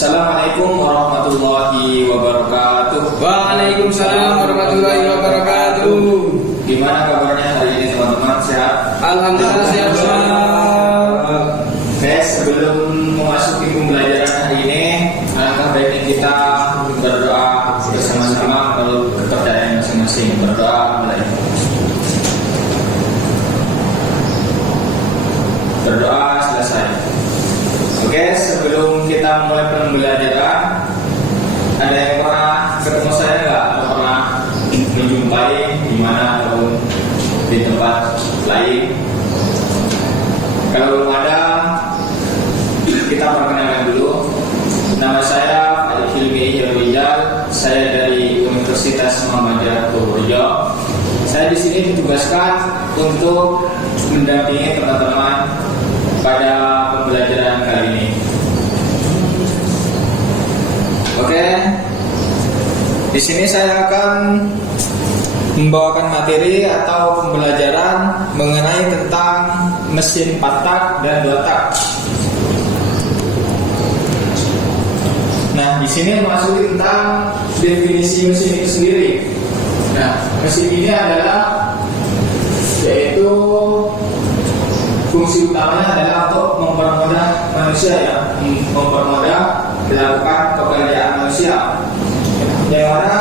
Assalamualaikum warahmatullahi wabarakatuh. Waalaikumsalam warahmatullahi wabarakatuh. Gimana kabarnya hari ini teman-teman? Sehat? Alhamdulillah sehat semua. Oke, sebelum memasuki pembelajaran hari ini, alangkah baiknya kita berdoa bersama-sama menurut kepercayaan masing-masing. Berdoa mulai. Berdoa selesai. Oke, sebelum kita mulai pembelajaran, ada yang pernah ketemu saya nggak? Atau pernah menjumpai di mana ataupun di tempat lain? Kalau belum ada, kita perkenalkan dulu. Nama saya Pak Hilmi Rijal. Saya dari Universitas Muhammadiyah Purworejo. Saya di sini ditugaskan untuk mendampingi teman-teman pada pembelajaran kali ini. Oke, di sini saya akan membawakan materi atau pembelajaran mengenai tentang mesin 4 tak dan 2 tak. Nah, di sini memasuki tentang definisi mesin itu sendiri. Nah, mesin ini adalah yaitu fungsi utamanya adalah untuk mempermudah manusia, ya, mempermudah melakukan pekerjaan manusia. Yang mana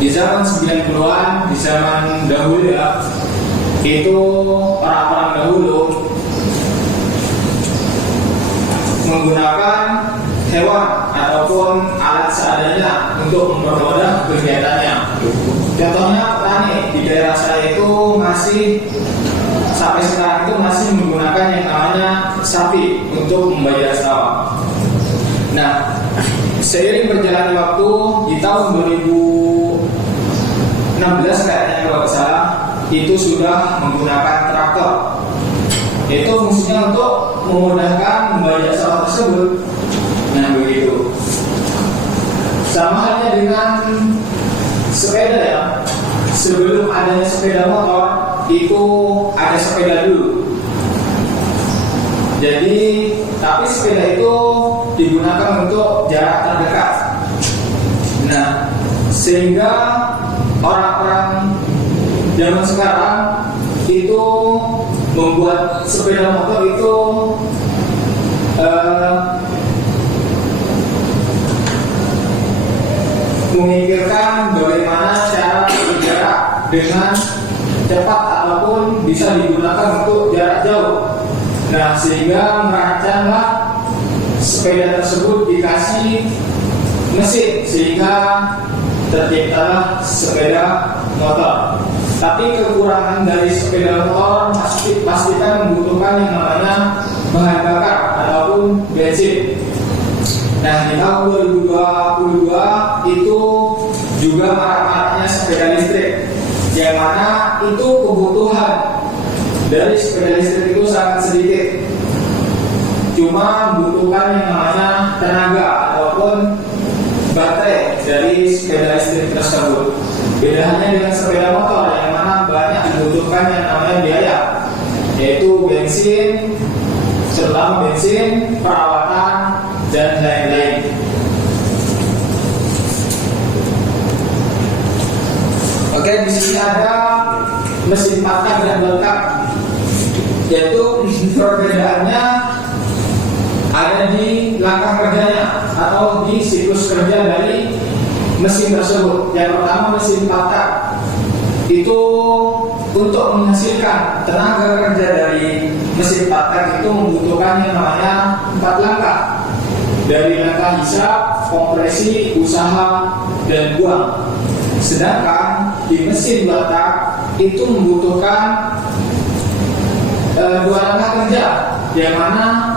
di zaman 90-an, di zaman dahulu, ya, itu orang-orang dahulu menggunakan hewan ataupun alat seadanya untuk mempermudah kegiatannya. Contohnya petani di daerah saya itu masih sampai sekarang itu masih menggunakan yang namanya sapi untuk membajak sawah. Nah, seiring berjalannya waktu di tahun 2016 kayaknya kalau tidak salah, itu sudah menggunakan traktor. Itu fungsinya untuk memudahkan membajak sawah tersebut. Nah, begitu. Sama halnya dengan sepeda, ya. Sebelum adanya sepeda motor, itu ada sepeda dulu. Jadi, tapi sepeda itu digunakan untuk jarak terdekat. Nah, sehingga orang-orang zaman sekarang itu membuat sepeda motor itu memikirkan bagaimana cara bergerak dengan cepat ataupun bisa digunakan untuk jarak jauh. Nah, sehingga merancanglah sepeda tersebut dikasih mesin sehingga terciptalah sepeda motor. Tapi kekurangan dari sepeda motor pastikan membutuhkan yang namanya bahan bakar ataupun bensin. Nah, di tahun 2022 itu juga marak-maraknya sepeda listrik, yang mana itu kebutuhan dari sepeda listrik itu sangat sedikit, cuma membutuhkan yang namanya tenaga ataupun baterai dari sepeda listrik tersebut. Beda halnya dengan sepeda motor yang mana banyak dibutuhkan yang namanya biaya, yaitu bensin, terutama bensin, perawatan, dan lain-lain. Oke, di sini ada mesin 4 tak dan 2 tak, yaitu perbedaannya ada di langkah kerjanya atau di siklus kerja dari mesin tersebut. Yang pertama, mesin 4 tak itu untuk menghasilkan tenaga kerja dari mesin 4 tak itu membutuhkan yang namanya 4 langkah. Dari langkah hisap, kompresi, usaha, dan buang. Sedangkan di mesin 2 tak itu membutuhkan 2 langkah kerja, yang mana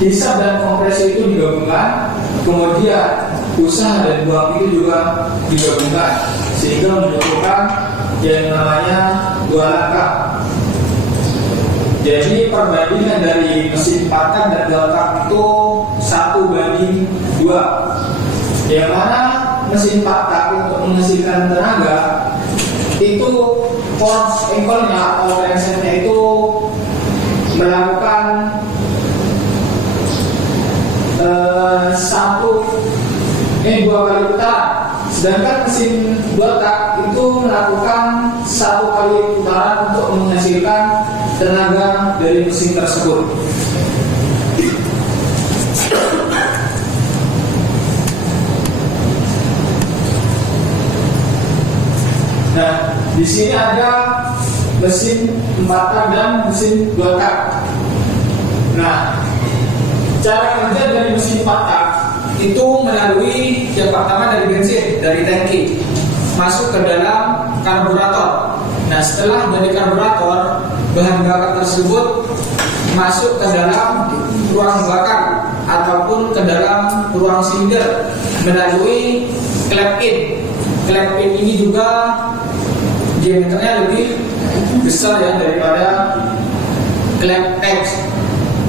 hisap dan kompresi itu digabungkan, kemudian usaha dan buang itu juga digabungkan, sehingga membutuhkan yang namanya 2 langkah. Jadi perbandingan dari mesin 4 tak dan 2 tak itu 1:2, yang mana mesin 4 tak untuk menghasilkan tenaga itu force angle-nya atau tensionnya itu melakukan dua kali putaran. Sedangkan mesin dua tak itu melakukan satu kali putaran untuk menghasilkan tenaga dari mesin tersebut. Nah, di sini ada mesin 4 tak dan mesin 2 tak. Nah, cara kerja dari mesin 4 tak itu melalui yang pertama dari bensin, dari tangki masuk ke dalam karburator. Nah, setelah dari karburator, bahan bakar tersebut masuk ke dalam ruang bakar ataupun ke dalam ruang silinder melalui klep in. Klep in ini juga diameternya lebih besar ya daripada klep X,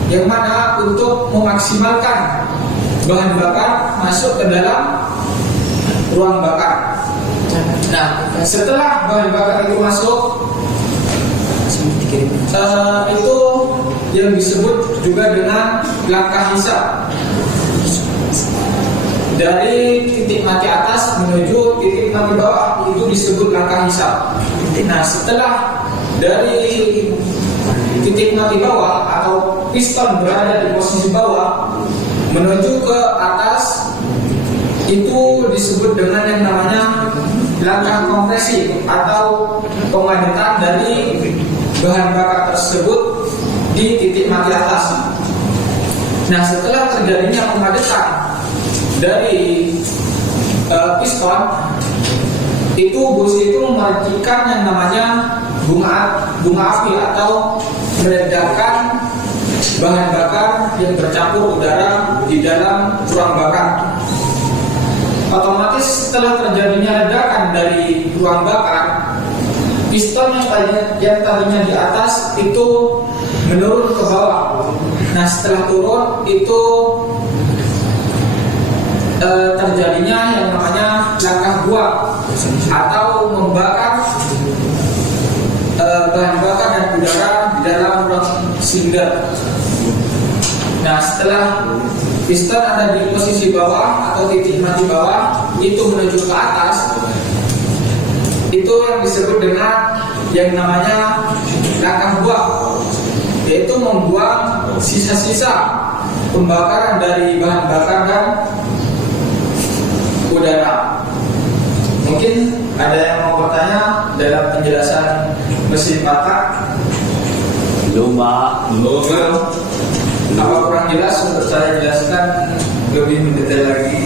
yang mana untuk memaksimalkan bahan bakar masuk ke dalam ruang bakar. Nah, setelah bahan bakar itu masuk, itu yang disebut juga dengan langkah hisap. Dari titik mati atas menuju titik mati bawah itu disebut langkah hisap. Nah, setelah dari titik mati bawah atau piston berada di posisi bawah menuju ke atas itu disebut dengan yang namanya langkah kompresi atau pemadetan dari bahan bakar tersebut di titik mati atas. Nah, setelah terjadinya pemadetan dari piston, itu bus itu memercikan yang namanya bunga api atau meledakkan bahan bakar yang bercampur udara di dalam ruang bakar. Otomatis setelah terjadinya ledakan dari ruang bakar, piston yang tadinya di atas itu menurun ke bawah. Nah, setelah turun itu terjadinya yang namanya langkah buang atau membakar bahan bakar dan udara di dalam ruang silinder. Nah, setelah piston ada di posisi bawah atau titik mati bawah itu menuju ke atas, itu yang disebut dengan yang namanya langkah buang, yaitu membuang sisa-sisa pembakaran dari bahan bakar dan udara. Mungkin ada yang mau bertanya dalam penjelasan mesin patak? Belum, Pak. Apa kurang jelas untuk saya jelaskan lebih mendetail lagi?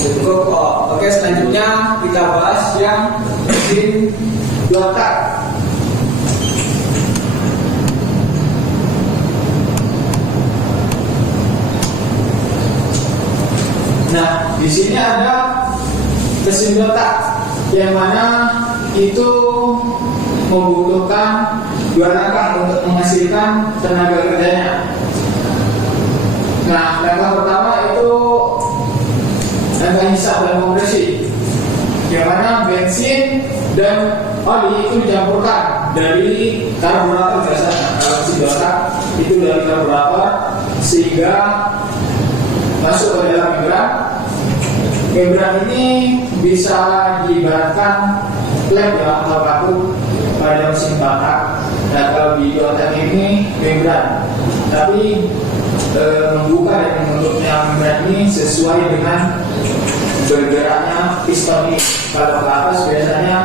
Cukup. Oke, selanjutnya kita bahas yang mesin 2 tak. Nah, di sini ada mesin 2 tak yang mana itu membutuhkan 2 langkah untuk menghasilkan tenaga kerjanya. Nah, langkah pertama itu langkah hisap dan kompresi, yang mana bensin dan oli itu dicampurkan dari karburator biasanya. Kalau mesin 2 tak itu dari karburator sehingga masuk ke dalam membran. Membran ini bisa diibaratkan lem ya atau batu pada mesin patak. Nah, kalau di 2 tak ini membran, tapi membuka dan menutupnya membran ini sesuai dengan bergeraknya piston ini. Kalau ke atas biasanya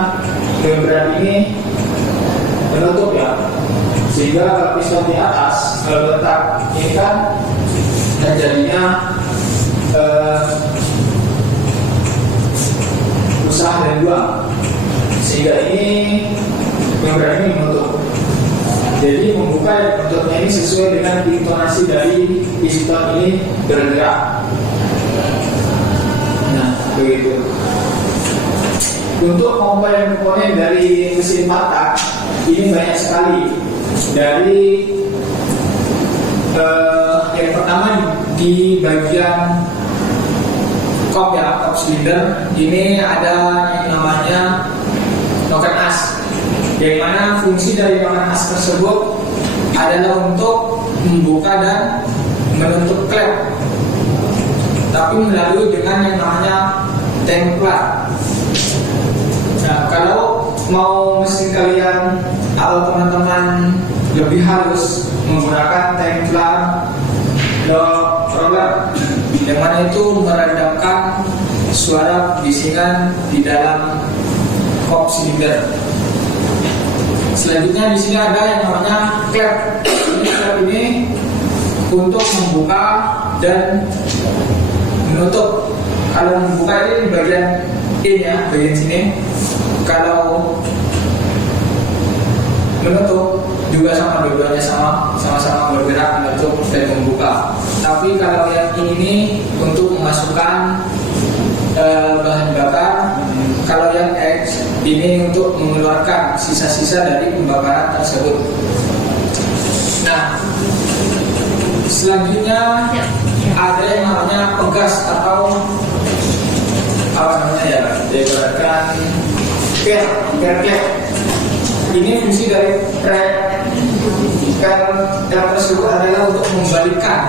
membran ini menutup ya, sehingga kalau piston di atas, kalau letak ini kan terjadinya usaha dan buang, sehingga ini membran ini menutup. Jadi membuka dan menutupnya ini sesuai dengan intonasi dari piston ini bergerak. Nah, begitu. Untuk komponen-komponen dari mesin patak ini banyak sekali. Dari yang pertama di bagian kop ya, kop silinder ini ada yang namanya noken as, yang mana fungsi dari noken as tersebut adalah untuk membuka dan menutup klep, tapi melalui dengan yang namanya templar. Nah, kalau mau mesin kalian atau teman-teman lebih halus menggunakan templar roller, yang mana itu meredamkan suara bisingan di dalam kop silinder. Selanjutnya di sini ada yang namanya klep. Klep ini untuk membuka dan menutup. Kalau membuka ini di bagian ini ya, bagian sini. Kalau menutup juga sama, dua-duanya sama-sama bergerak menutup dan membuka. Tapi kalau yang ini untuk memasukkan bahan bakar, kalau yang X ini untuk mengeluarkan sisa-sisa dari pembakaran tersebut. Nah, selanjutnya ada yang namanya pegas atau apa namanya ya, diibaratkan per klep. Ini fungsi dari klep tersebut adalah untuk membalikkan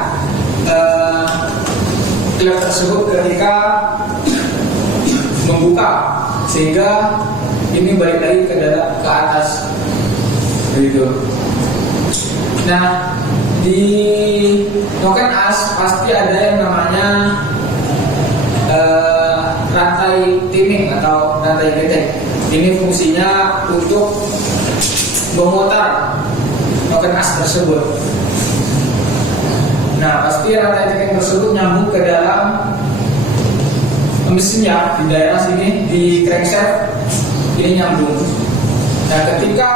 klep tersebut ketika membuka, sehingga ini balik lagi ke atas begitu. Nah, di noken as pasti ada yang namanya rantai timing atau rantai getek. Ini fungsinya untuk memutar noken as tersebut. Nah, pasti rantai timing tersebut nyambung ke dalam mesinnya di daerah sini, di crankshaft ini nyambung. Nah, ketika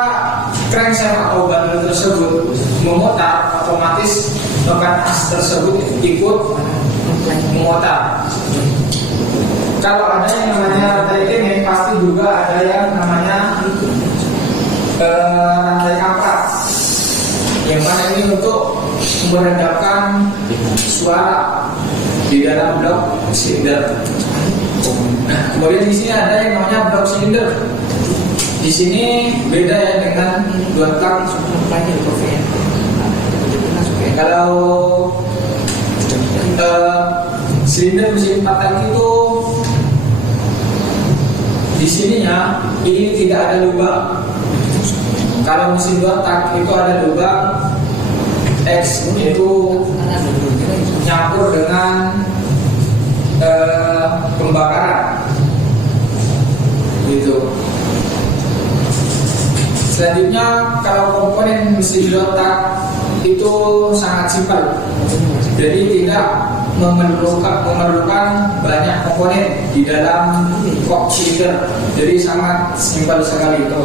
crankshaft atau bandul tersebut memutar, otomatis noken as tersebut ikut memutar. Kalau ada yang namanya rantai timing, pasti juga ada yang namanya rantai kamprat, yang mana ini untuk meredamkan suara di dalam blok silinder. Nah, kemudian di sini ada yang namanya blok silinder. Di sini beda ya dengan dua tak. Kalau silinder mesin 4 tak itu di sininya ini tidak ada lubang. Kalau mesin 2 tak itu ada lubang X, itu nyampur dengan pembakaran gitu. Selanjutnya, kalau komponen mesin 2 tak itu sangat simpel, jadi tidak memerlukan banyak komponen di dalam kop silinder, jadi sangat simpel sekali itu.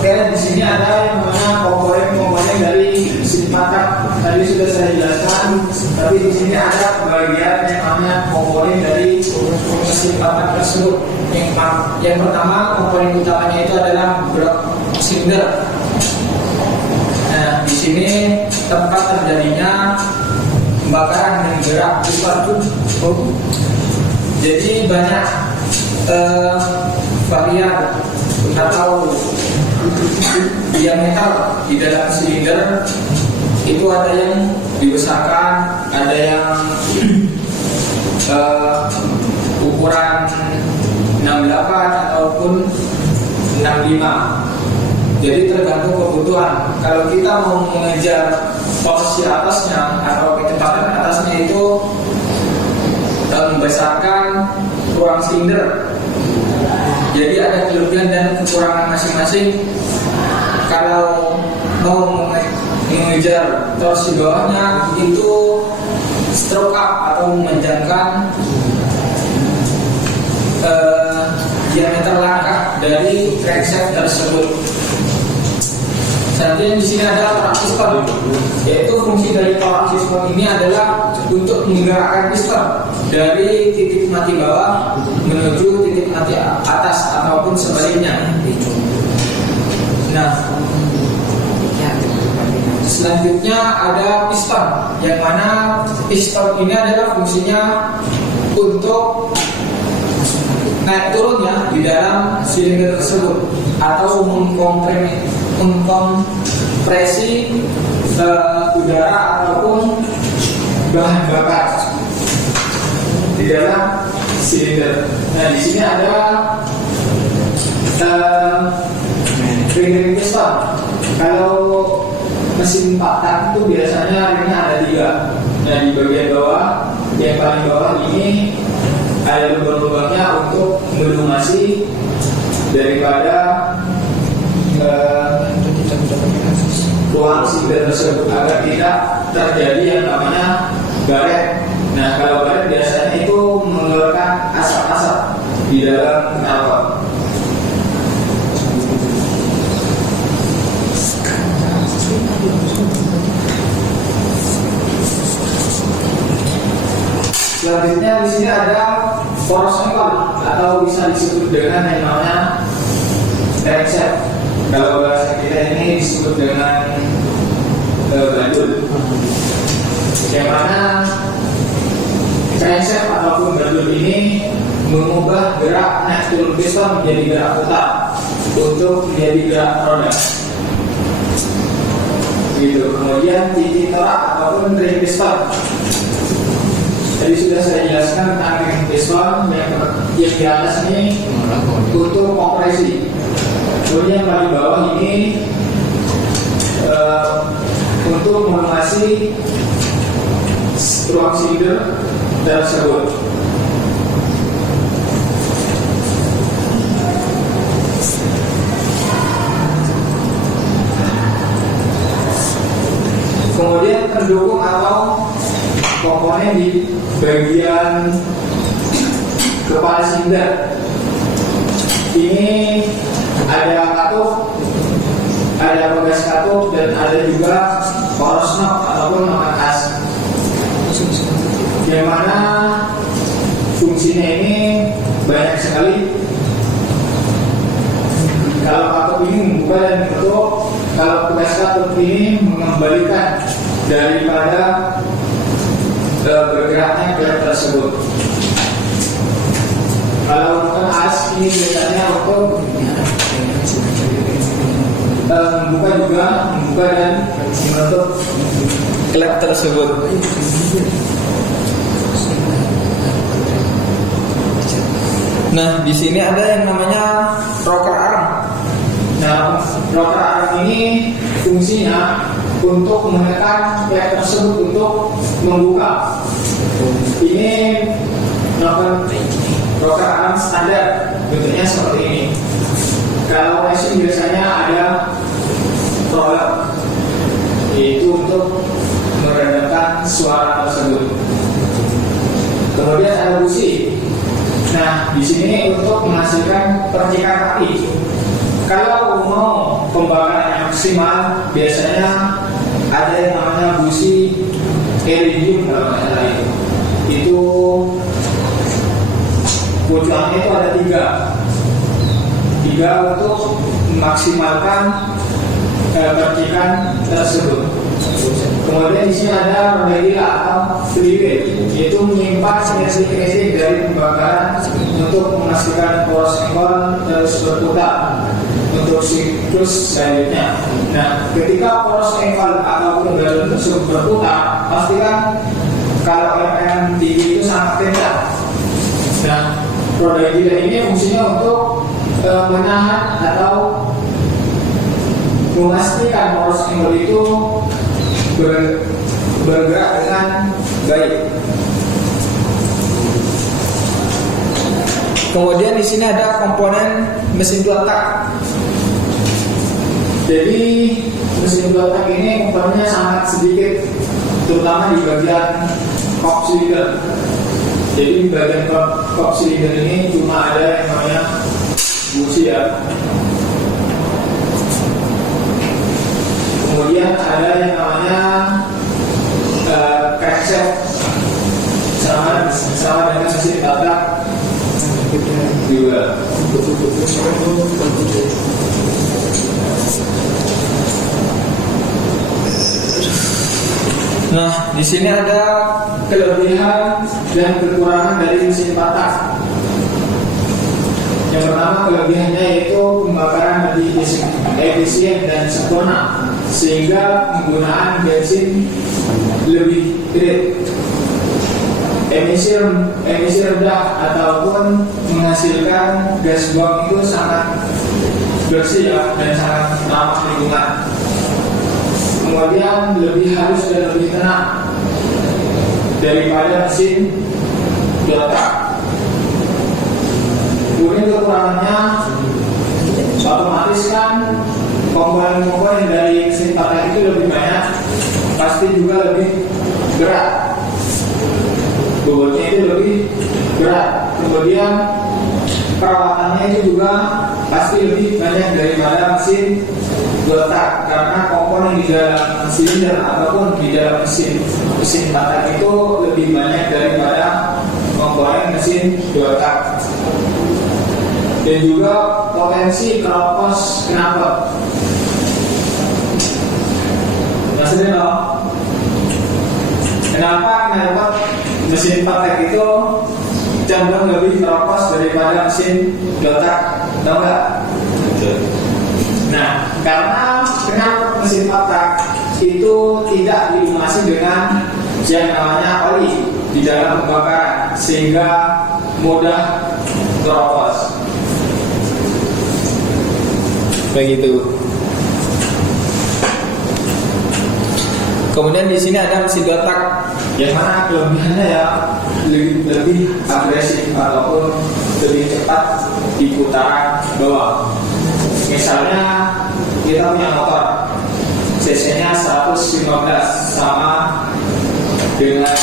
Oke, di sini ada yang namanya komponen dari mesin 4 tak. Tadi sudah saya jelaskan, tapi di sini ada bagian yang namanya komponen dari mesin 4 tak tersebut. Yang pertama, komponen utamanya itu adalah blok silinder. Nah, di sini tempat terjadinya pembakaran dan gerak suatu. Jadi banyak varian atau diameter di dalam silinder itu, ada yang dibesarkan, ada yang ukuran 68 ataupun 65. Jadi tergantung kebutuhan. Kalau kita mau mengejar porsi atasnya atau kecepatan atasnya itu membesarkan ruang silinder. Jadi ada kelebihan dan kekurangan masing-masing. Kalau mau mengejar torsi bawahnya itu stroke up atau memanjangkan diameter langkah dari crankshaft tersebut. Selanjutnya di sini ada torque piston, yaitu fungsi dari torque piston ini adalah untuk menggerakkan piston dari titik mati bawah menuju titik mati atas ataupun sebaliknya. Nah, selanjutnya ada piston, yang mana piston ini adalah fungsinya untuk naik turunnya di dalam silinder tersebut atau mengkompresi udara ataupun bahan bakar di dalam silinder. Nah, di sini ada ring piston. Kalau mesin 4 tak itu biasanya ringnya ada 3. Nah, di bagian bawah, yang paling bawah ini ada lubang-lubangnya untuk melumasi daripada ruang silinder tersebut agar tidak terjadi yang namanya baret. Nah, kalau baret biasanya itu mengeluarkan asap-asap di dalam knalpot. Selanjutnya di sini ada poros engkol atau bisa disebut dengan yang namanya crankshaft. Kalau bahasa kita ini disebut dengan bandul. Yang mana crankshaft ataupun bandul ini mengubah gerak naik turun piston menjadi gerak putar untuk menjadi gerak roda. Gitu. Kemudian titik torak ataupun ring piston. Tadi sudah saya jelaskan tentang ring piston yang di atas ini untuk kompresi. Kemudian yang paling bawah ini untuk melumasi ruang silinder tersebut. Kemudian pendukung atau komponen di bagian kepala silinder ini ada katup, ada pegas katup, dan ada juga poros knob ataupun noken as. Yang mana fungsinya ini banyak sekali. Kalau katup ini membuka dan menutup, kalau pegas katup ini mengembalikan daripada bergeraknya klep tersebut. Kalau noken as ini biasanya untuk membuka dan menutup klep tersebut. Nah, di sini ada yang namanya rocker arm. Nah, rocker arm ini fungsinya untuk menekan klep tersebut untuk membuka. Ini rocker arm standar, bentuknya seperti ini. Kalau racing biasanya ada roller, yaitu untuk meredamkan suara tersebut. Kemudian ada busi. Nah, di sini untuk menghasilkan percikan api. Kalau mau pembakaran yang maksimal, biasanya ada yang namanya busi iridium kalau nggak salah itu. Itu bocorannya itu ada 3 untuk memaksimalkan percikan tersebut. Kemudian di sini ada roda gila atau freewheel, yaitu menyimpan energi dari pembakaran untuk memastikan poros engkol terus berputar untuk siklus selanjutnya. Nah, ketika poros engkol ataupun balon tersebut berputar, pastikan kalau RPM tinggi itu sangat kencang. Nah, roda gila ini fungsinya untuk menahan atau memastikan poros engkol itu bergerak dengan baik. Kemudian di sini ada komponen mesin 2 tak. Jadi mesin 2 tak ini komponennya sangat sedikit, terutama di bagian kok silinder. Jadi bagian top silinder ini cuma ada yang namanya busi ya. Kemudian ada yang namanya crankshaft, sama dengan mesin batak juga. Nah, di sini ada kelebihan dan kekurangan dari mesin batak. Yang pertama, kelebihannya yaitu pembakaran lebih efisien dan sempurna, sehingga penggunaan bensin lebih irit. Emisi rendah ataupun menghasilkan gas buang itu sangat bersih ya, dan sangat ramah lingkungan. Kemudian lebih halus dan lebih tenang daripada mesin batak. Kemudian kekurangannya, otomatis kan komponen-komponen dari mesin batak itu lebih banyak, pasti juga lebih berat, bobotnya itu lebih berat. Kemudian perawatannya itu juga pasti lebih banyak daripada mesin batak, karena komponen di dalam silinder ataupun di dalam mesin batak itu lebih banyak daripada komponen mesin batak. Dan juga potensi keropos knalpot. Maksudnya loh, kenapa knalpot mesin batak itu cenderung lebih keropos daripada mesin batak? Tahu nggak? Nah, karena knalpot mesin batak itu tidak dilumasi dengan yang namanya oli di dalam pembakaran, sehingga mudah keropos. Begitu. Kemudian di sini ada mesin batak, yang mana kelebihannya ya lebih agresif ataupun lebih cepat di putaran bawah. Misalnya kita punya motor cc-nya 115 sama dengan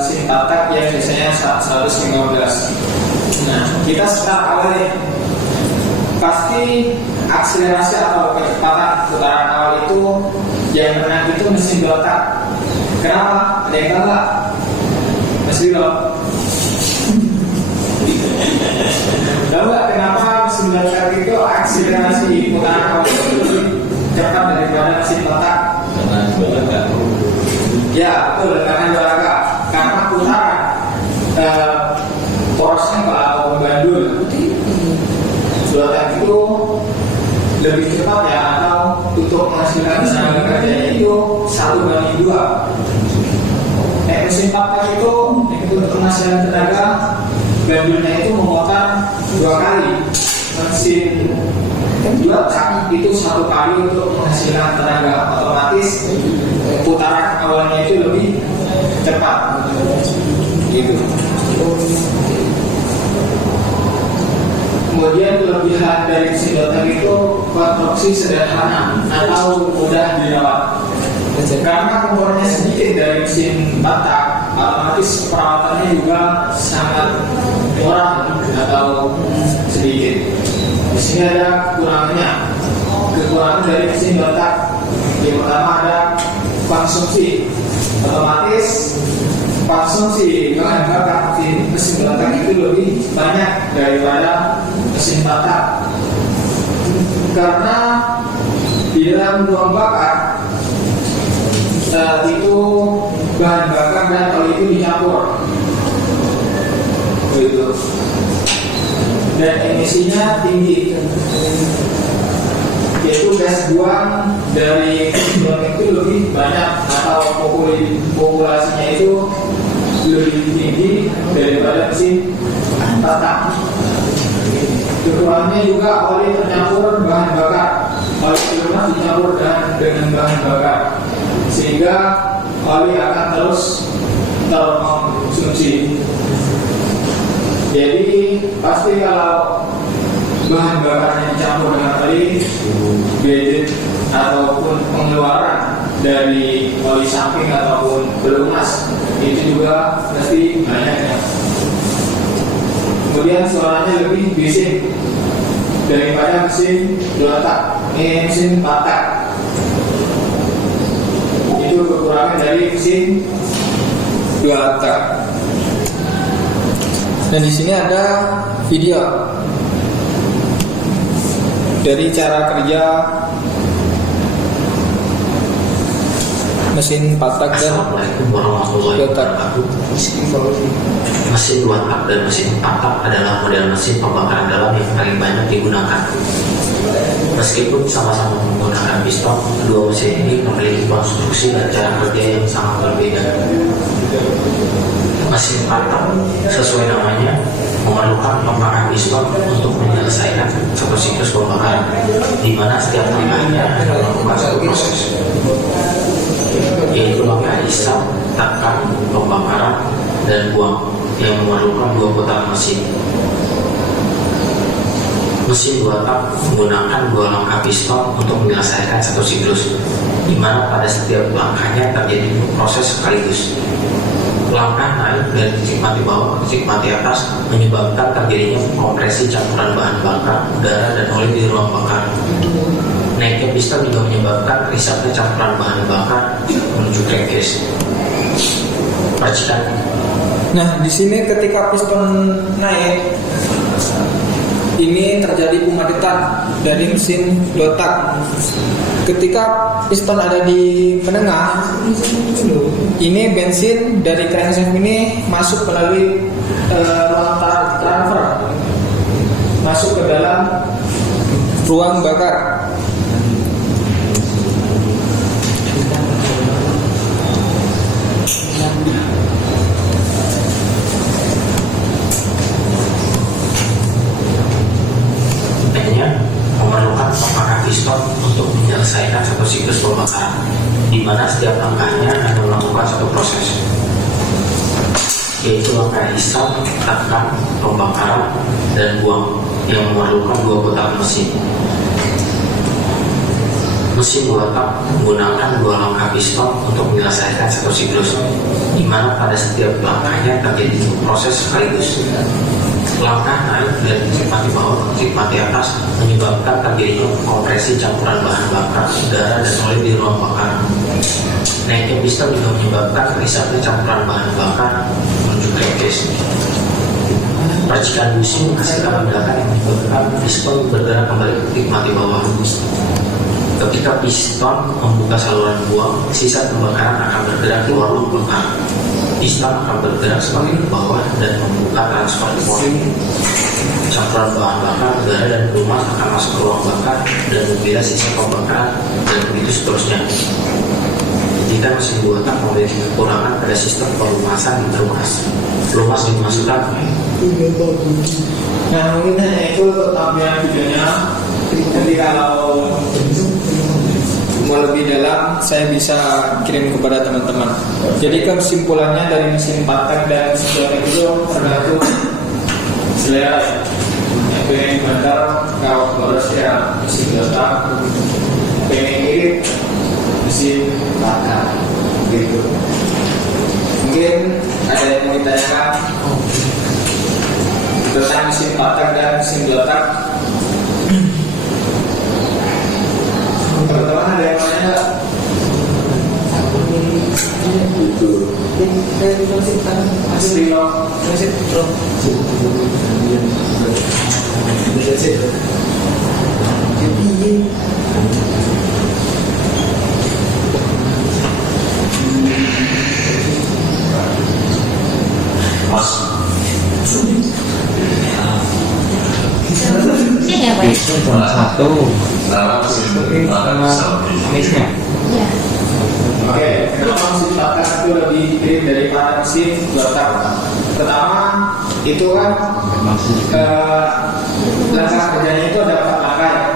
mesin batak yang cc-nya 115. Nah, kita start awalnya pasti akselerasi atau kecepatan putaran awal itu yang menang itu mesin batak. Kenapa? Ada yang tahu nggak? Mas Biro? Tahu nggak kenapa mesin batak itu akselerasi putaran awal itu lebih cepat daripada mesin batak? Karena olahraga. Ya, betul, karena olahraga. Karena putaran porosnya atau membandul batak itu lebih cepat ya, atau untuk menghasilkan tenaga kerjanya itu 1/2. Mesin batak itu untuk menghasilkan tenaga, bandulnya itu memutar 2 kali. Mesin batak itu 1 kali untuk menghasilkan tenaga, otomatis putaran awalnya itu lebih cepat gitu. Kemudian kelebihan dari mesin batak itu konstruksi sederhana atau mudah dirawat. Karena komponennya sedikit dari mesin batak, otomatis perawatannya juga sangat murah atau sedikit. Di sini ada kekurangannya. Kekurangan dari mesin batak, yang pertama ada konsumsi. Otomatis konsumsi bahan bakar di mesin batak itu lebih banyak daripada mesin batak, karena di dalam ruang bakar itu bahan bakar dan oli itu dicampur begitu, dan emisinya tinggi, yaitu gas buang dari mesin itu lebih banyak atau populasinya itu lebih tinggi daripada mesin batak. Kekurangannya juga oli tercampur bahan bakar, oli pelumas dicampur dengan bahan bakar, sehingga oli akan terus terkonsumsi. Jadi pasti kalau bahan bakarnya dicampur dengan oli, gadget ataupun pengeluaran dari oli samping ataupun pelumas, itu juga pasti banyak ya. Kemudian suaranya lebih bising daripada mesin 2 tak. Ini mesin 4 tak. Itu kekurangan dari mesin 2 tak. Dan di sini ada video dari cara kerja mesin 4 tak dan Assalamualaikum warahmatullahi 2 tak. wabarakatuh. Mesin 2 tak dan mesin 4 tak adalah model mesin pembakaran dalam yang paling banyak digunakan. Meskipun sama-sama menggunakan piston, kedua mesin ini memiliki konstruksi dan cara kerja yang sangat berbeda. Mesin 4 tak sesuai namanya memerlukan pembakaran piston untuk menyelesaikan satu siklus pembakaran, di mana setiap langkahnya melakukan satu proses, yaitu langkah isap, tekan, pembakaran, dan buang yang memerlukan 2 putaran mesin. Mesin 2 tak menggunakan 2 langkah piston untuk menyelesaikan satu siklus, di mana pada setiap langkahnya terjadi proses sekaligus. Langkah naik dari titik mati bawah ke titik mati atas menyebabkan terjadinya kompresi campuran bahan bakar, udara, dan oli di ruang bakar. Naiknya piston juga menyebabkan risapnya campuran bahan bakar menuju crankcase. Percikan. Nah, di sini ketika piston naik, ini terjadi pemadetan dari mesin 2 tak. Ketika piston ada di penengah, ini bensin dari crankshaft ini masuk melalui ruang transfer, masuk ke dalam ruang bakar. Memerlukan pembakaran piston untuk menyelesaikan satu siklus pembakaran, di mana setiap langkahnya akan melakukan satu proses, yaitu langkah isap, tekan, pembakaran, dan buang yang memerlukan 2 putaran mesin. Mesin 2 tak menggunakan 2 langkah piston untuk menyelesaikan satu siklus, di mana pada setiap langkahnya terjadi proses sekaligus. Langkah naik dari titik mati bawah ke titik mati atas menyebabkan terjadinya kompresi campuran bahan bakar, udara, dan oli di ruang bakar. Naiknya piston juga menyebabkan risapnya campuran bahan bakar menuju crankcase. Percikan busi menghasilkan ledakan yang menyebabkan piston bergerak kembali ke titik mati bawah. Ketika piston membuka saluran buang, sisa pembakaran akan bergerak keluar ruang bakar. Piston akan bergerak semakin ke bawah dan membuka transfer point. Campuran bahan bakar, udara, dan pelumas akan masuk ke ruang bakar dan membilas sisa pembakaran, dan begitu seterusnya. Jika mesin 2 tak memiliki kekurangan pada sistem pelumasan di pelumas dimasukkan. Nah, mungkin hanya itu untuk tampilan videonya. Nanti kalau mau lebih dalam, saya bisa kirim kepada teman-teman. Jadi kesimpulannya dari mesin 4 tak dan mesin 2 tak itu tergantung selera ya. Yang pengen bandar kalau boros ya mesin 2 tak, pengen irit mesin 4 tak gitu. Mungkin ada yang mau ditanyakan tentang mesin 4 tak dan mesin 2 tak. Teman-teman ada yang nanya asli loh, Ini apa ya? Satu. Iya. Oke, kenapa mesin 4 tak itu lebih irit daripada mesin 2 tak? Pertama, itu kan langkah kerjanya itu ada 4 langkah ya.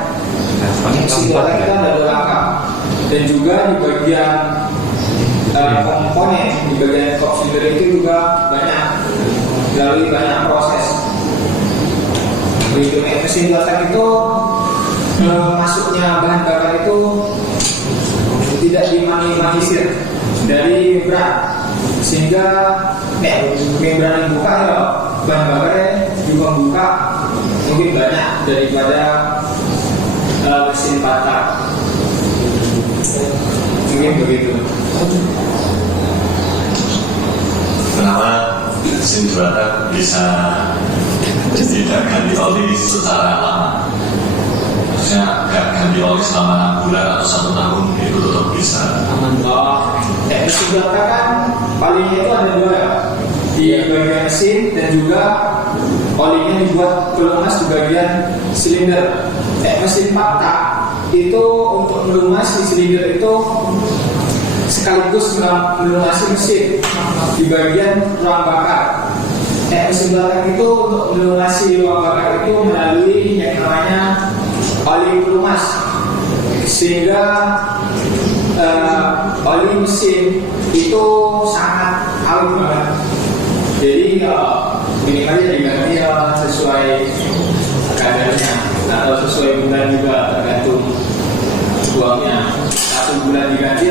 Mesin 2 tak itu ada 2 langkah. Dan juga di bagian komponen, di bagian top cylinder itu juga banyak, melalui banyak proses. Begitu mesin 2 tak itu masuknya bahan bakar itu tidak diminimalisir dari membran, sehingga membran yang buka ya bahan bakarnya juga buka mungkin banyak daripada mesin patah. Mungkin begitu. Kenapa mesin buatan bisa tidak ganti oli secara lama? Maksudnya nggak ganti oli selama 6 bulan atau 1 tahun itu tetap bisa. Mesin buatan kan palingnya itu ada 2 ya, di bagian mesin dan juga olinya dibuat pelumas di bagian silinder. Mesin patah itu untuk melumas di silinder itu sekaligus melumasi mesin di bagian ruang bakar. Mesin bakar itu untuk melumasi ruang bakar itu melalui yang namanya oli pelumas, sehingga oli mesin itu sangat halus banget. Jadi minimal diganti sesuai kadarnya atau sesuai bulan juga, tergantung uangnya. 1 bulan diganti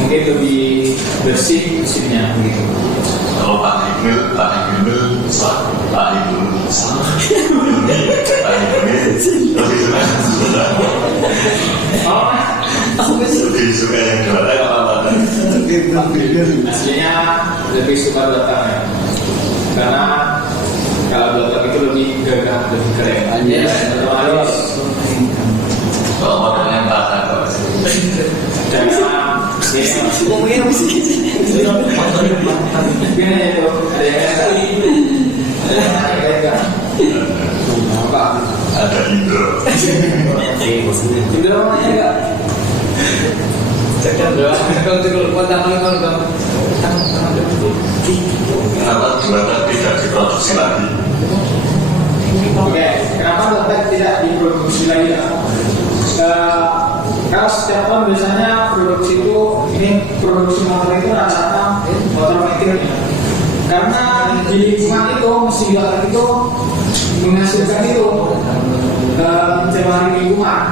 mungkin lebih bersih mesinnya gitu. Kalau Pak Hikmil lebih suka yang juara apa? Aslinya lebih suka belakang ya, karena kalau belakang itu lebih gagah, lebih keren. Otomatis Kalau modelnya patah apa sih? Ngomongin apa sih? Gimana itu? Ada yang enggak? Apa? Ada Indro. Indro namanya enggak? Cekal doang. Kalau kontak paling kamu. Kenapa buatan tidak diproduksi lagi? Oke, kenapa dompet tidak diproduksi lagi ya? Kalau setiap tahun biasanya produksi itu, produksi motor itu rata-rata motor metik ya. Karena di lingkungan itu mesin bakar itu menghasilkan itu pencemaran lingkungan.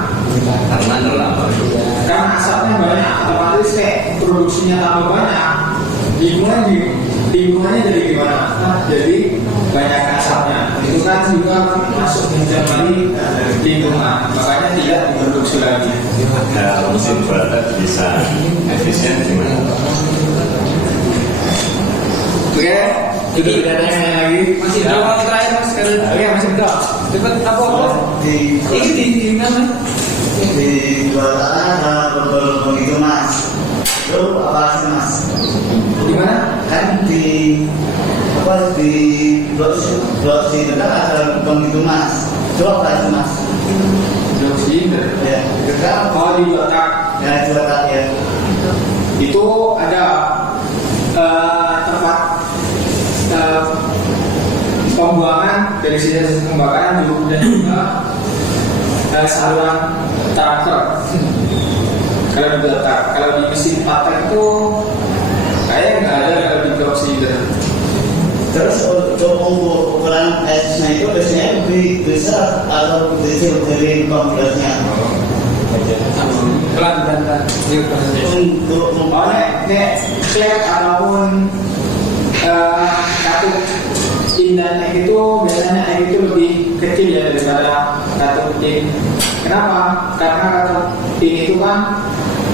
Karena asapnya banyak, otomatis produksinya tambah banyak. Lingkungannya jadi gimana? Jadi banyak asapnya. Itu kan juga masuk mencemari lingkungan. Makanya tidak diproduksi lagi. Kalau mesin buatan bisa efisien gimana? Oke, itu tidak ada yang lain lagi. Masih ada orang terakhir mas sekali. Oke, masih ada. Dapat apa? Ini di mana? Di buatan ada beberapa itu mas. Itu apa sih mas? Di mana? Kan di blok itu kan ada begitu mas. Itu apa sih mas? Blok silinder. Ya, dekat. Kalau di belakang Ya, di belakang ya. itu ada tempat pembuangan dari sisi pembakaran dan juga saluran traktor. Kalau di belakang, kalau di mesin patah itu kayaknya nggak ada kalau di blok silinder. Terus untuk ukuran esnya itu biasanya lebih besar atau lebih kecil dari kompresnya. Pelan. Untuk Nek klep ataupun katup indan itu biasanya itu lebih kecil ya daripada katup in. Kenapa? Karena katup in itu kan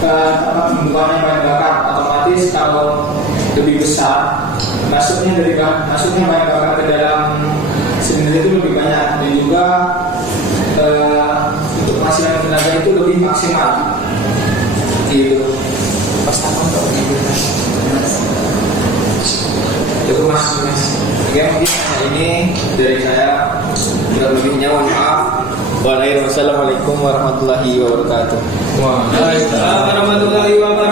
tempat pembuangan bahan bakar, otomatis kalau lebih besar masuknya bahan bakar ke dalam silinder itu lebih banyak, dan juga untuk penghasilan tenaga itu lebih maksimal gitu. Itu mas. Oke, mungkin ini dari saya. Kurang lebihnya mohon maaf. Wassalamualaikum warahmatullahi wabarakatuh. Waalaikumsalam warahmatullahi wabarakatuh.